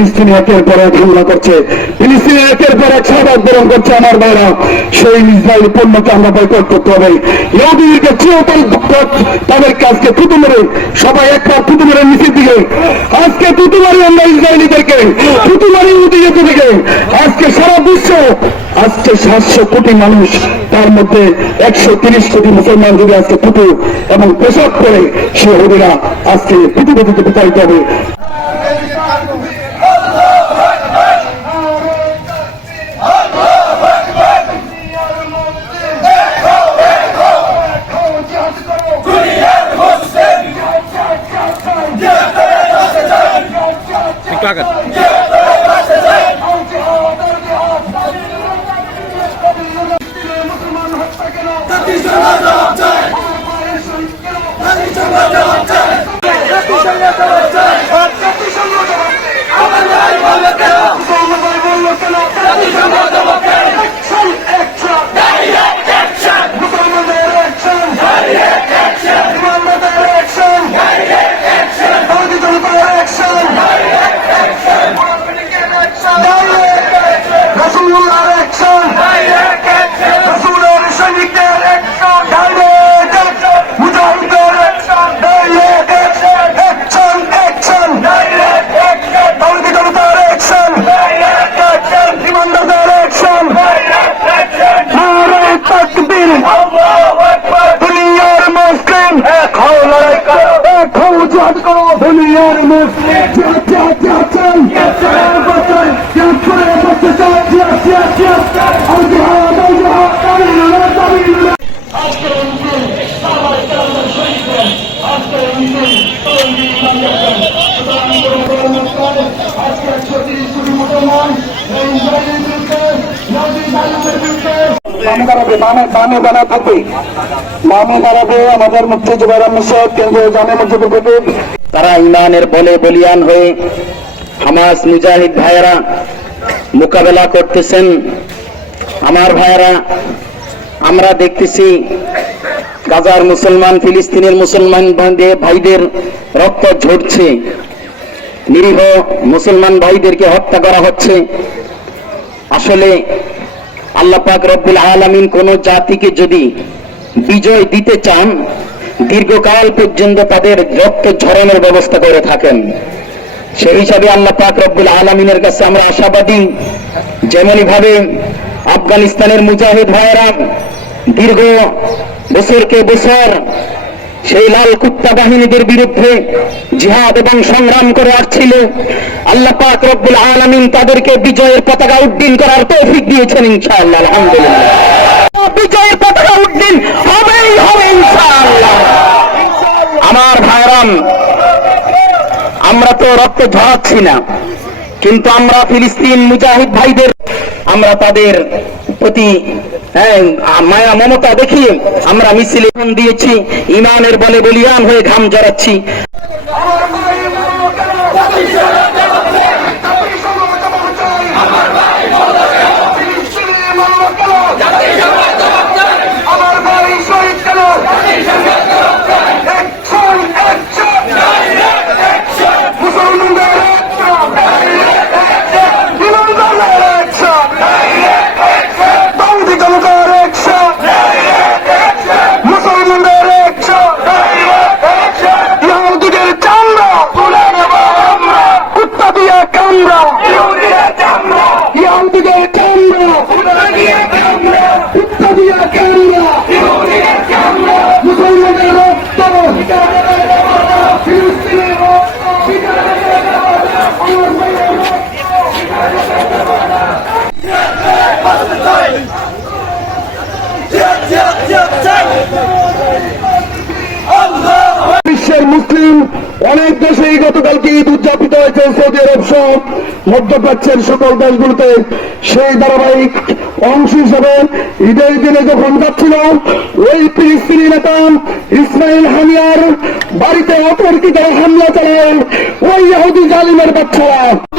ফিলিস্তিনি একের পর এক হামলা করছে। ফিলিস্তিনি একের পর এক সাবাদ বরণ করছে আমার ভাইরা। সেই ইসরায়েল পণ্যকে আমরা বয়কট করতে হবে। ইহুদিদেরকে চিরতল তাদেরকে আজকে থুতু মেরে, সবাই একবার থুতু মেরে নিচের দিকে। আজকে থুতু মারি আমরা ইসরায়েলিদেরকে, থুতু মারি ইহুদিদের দিকে আজকে সারা বিশ্ব, আজকে সাতশো কোটি মানুষ, তার মধ্যে একশো তিরিশ কোটি মুসলমান যদি আজকে থুতু এবং পেশাব করে, সে ইহুদিরা আজকে পৃথিবী থেকে বিতাড়িত হবে। একটু আগে action! আমাদের তারা ইমানের বলে বলিয়ান হয়ে হামাস মুজাহিদ ভাইয়েরা মোকাবেলা করতেছেন। আমার ভাইয়েরা, আমরা দেখতেছি গাজার মুসলমান, ফিলিস্তিনের মুসলমান ভাইদের- রক্ত ঝরছে। নিরীহ মুসলমান ভাইদেরকে হত্যা করা হচ্ছে। আসলে আল্লাহ পাক রব্বুল আলামিন কোন জাতিকে যদি বিজয় দিতে চান, দীর্ঘকাল পর্যন্ত তাদের রক্ত ঝরানোর ব্যবস্থা করে থাকেন। সেই হিসাবে আল্লাহ পাক রব্বুল আলমিনের কাছে আমরা আশাবাদী যেমনই ভাবে আফগানিস্তানের মুজাহিদ ভাইয়েরা, দীর্ঘ বছরকে বছর সেই লাল কুত্তা বাহিনীদের বিরুদ্ধে জিহাদ এবং সংগ্রাম করে আসছিল। আল্লাহ পাক রব্বুল আলামিন তাদেরকে বিজয়ের পতাকা উড্ডীন করার তৌফিক দিয়েছেন ইনশাআল্লাহ, আলহামদুলিল্লাহ। বিজয়ের পতাকা উড্ডীন হবেই হবে ইনশাআল্লাহ। আমার ভাইরাম আমরা তো রক্ত ঝরাচ্ছি না। কিন্তু আমরা ফিলিস্তিন মুজাহিদ ভাইদের আমরা তাদের প্রতি হ্যাঁ, মায়া মমতা দেখিয়ে আমরা মিছিল দিয়েছি ইমানের বলে বলিয়ান হয়ে ঘাম জড়াচ্ছি আমার ¡Viva মধ্যপ্রাচ্যের সকল দেশগুলোতে সেই ধারাবাহিক অংশ হিসাবে ঈদের দিনে যখন যাচ্ছিল, ওই ফিলিস্তিনি নেতা ইসমাইল হামিয়ার বাড়িতে অতর্কিত হামলা চালায় ওই ইহুদি জালিমের বাচ্চারা।